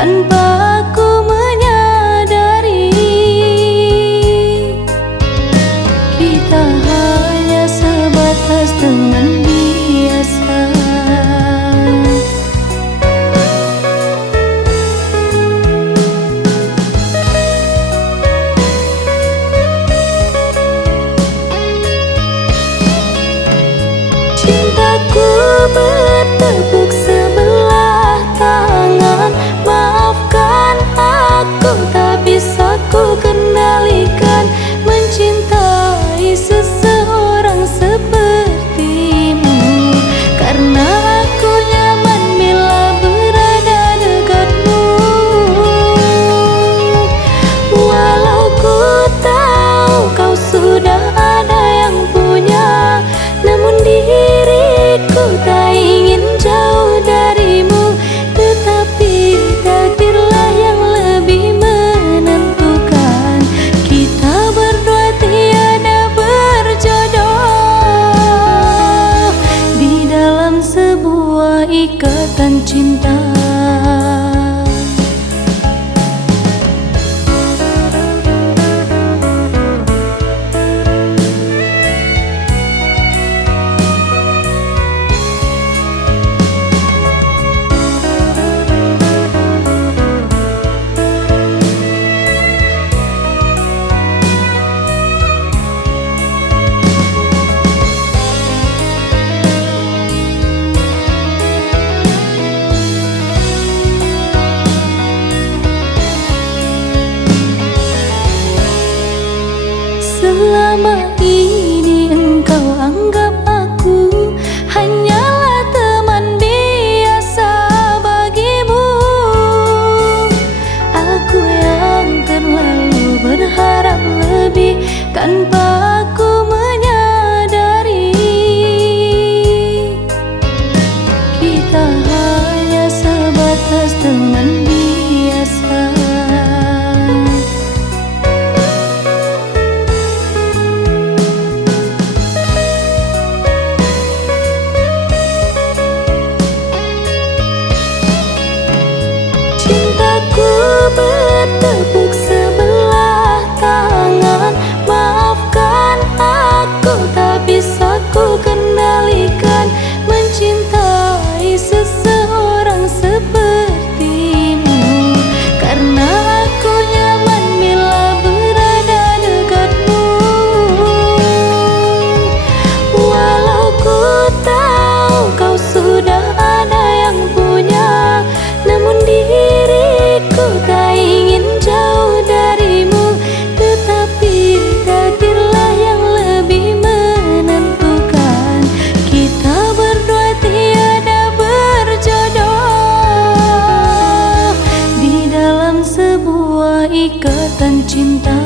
tanpa aku menyadari. Kita hanya sebatas teman biasa. Cintaku bertepuk sebelah tangan. Maafkan aku, tak bisa ku kendalikan mencintai seseorang sepertimu. Karena aku nyaman bila berada dekatmu. Walau ku tahu kau sudah ada yang punya, namun diriku tak ingin jauh darimu. Tetapi takdirlah yang lebih menentukan. Kita berdua tiada berjodoh di dalam sebuah ikatan cinta. Selama ini engkau anggap aku hanyalah teman biasa bagimu. Aku yang terlalu berharap lebih tanpa aku menyadari. Kita hanya sebatas teman biasa. Cintaku bertepuk sebelah tangan. Maafkan aku, tak bisa ku kendalikan mencintai seseorang sepertimu. Karena aku nyaman bila berada dekatmu. Walau ku tahu kau sudah ada yang punya, namun diriku tak ingin jauh darimu. Tetapi takdirlah yang lebih menentukan. Kita berdua tiada berjodoh di dalam sebuah ikatan cinta.